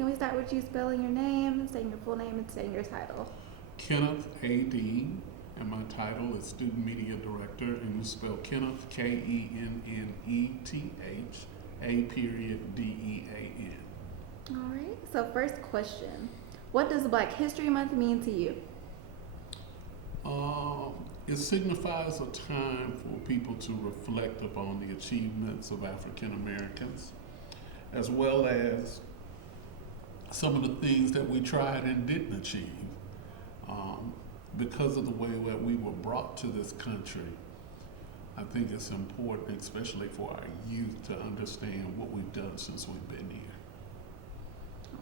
Can we start with you spelling your name, saying your full name, and saying your title? Kenneth A.D., and my title is Student Media Director, and you spell Kenneth, Kenneth, A.D.E.A.N. All right. So first question, what does Black History Month mean to you? It signifies a time for people to reflect upon the achievements of African Americans, as well as some of the things that we tried and didn't achieve. Because of the way that we were brought to this country, I think it's important, especially for our youth, to understand what we've done since we've been here.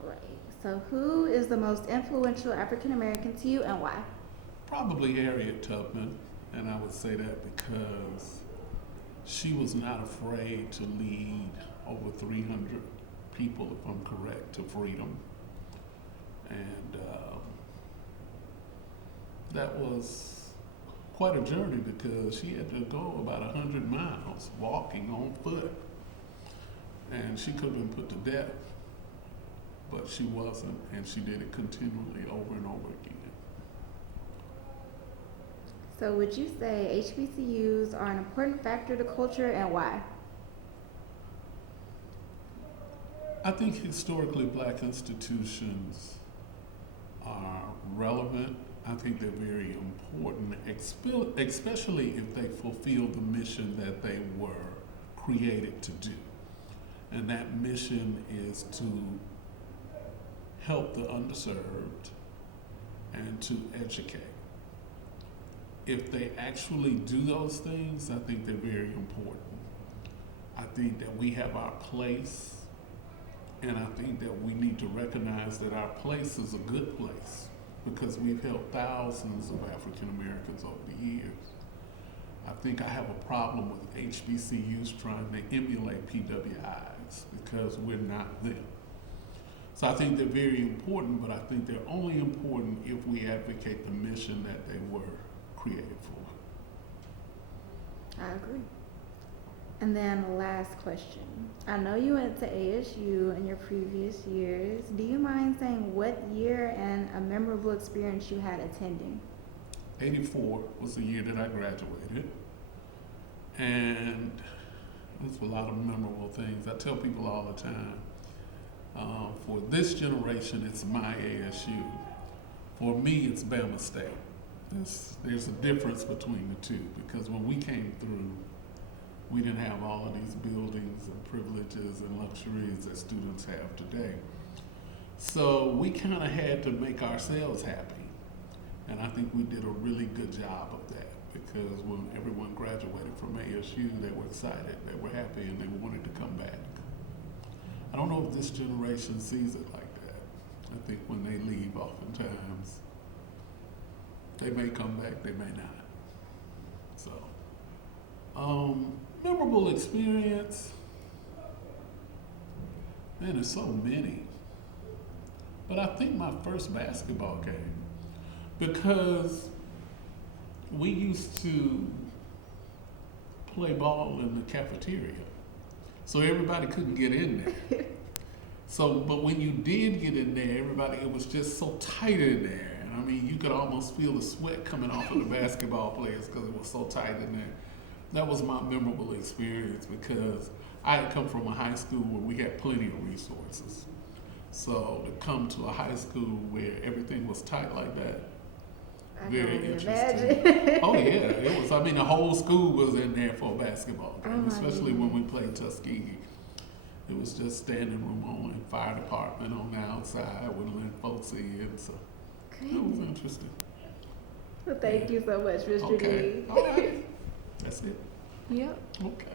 All right. So who is the most influential African American to you and why? Probably Harriet Tubman, and I would say that because she was not afraid to lead over 300 people, if I'm correct, to freedom. And that was quite a journey because she had to go about 100 miles walking on foot. And she could have been put to death, but she wasn't, and she did it continually over and over again. So would you say HBCUs are an important factor to culture and why? I think historically Black institutions are relevant. I think they're very important, especially if they fulfill the mission that they were created to do. And that mission is to help the underserved and to educate. If they actually do those things, I think they're very important. I think that we have our place, and I think that we need to recognize that our place is a good place because we've helped thousands of African Americans over the years. I think I have a problem with HBCUs trying to emulate PWIs because we're not them. So I think they're very important, but I think they're only important if we advocate the mission that they were created for. I agree. And then the last question. I know you went to ASU in your previous years. Do you mind saying what year and a memorable experience you had attending? 84 was the year that I graduated. And there's a lot of memorable things. I tell people all the time, for this generation, it's my ASU. For me, it's Bama State. There's a difference between the two because when we came through, we didn't have all of these buildings and privileges and luxuries that students have today. So we kind of had to make ourselves happy. And I think we did a really good job of that because when everyone graduated from ASU, they were excited, they were happy, and they wanted to come back. I don't know if this generation sees it like that. I think when they leave, oftentimes, they may come back, they may not. So, memorable experience. Man, there's so many. But I think my first basketball game, because we used to play ball in the cafeteria. So everybody couldn't get in there. But when you did get in there, it was just so tight in there. I mean, you could almost feel the sweat coming off of the basketball players because it was so tight in there. That was my memorable experience because I had come from a high school where we had plenty of resources. So to come to a high school where everything was tight like that, very interesting. Oh yeah, it was. I mean, the whole school was in there for a basketball game, especially when we played Tuskegee. It was just standing room only, fire department on the outside, wouldn't let folks in, so. It was interesting. Well, thank you so much, Mr. Okay. D. All right. That's it. Yep. Okay.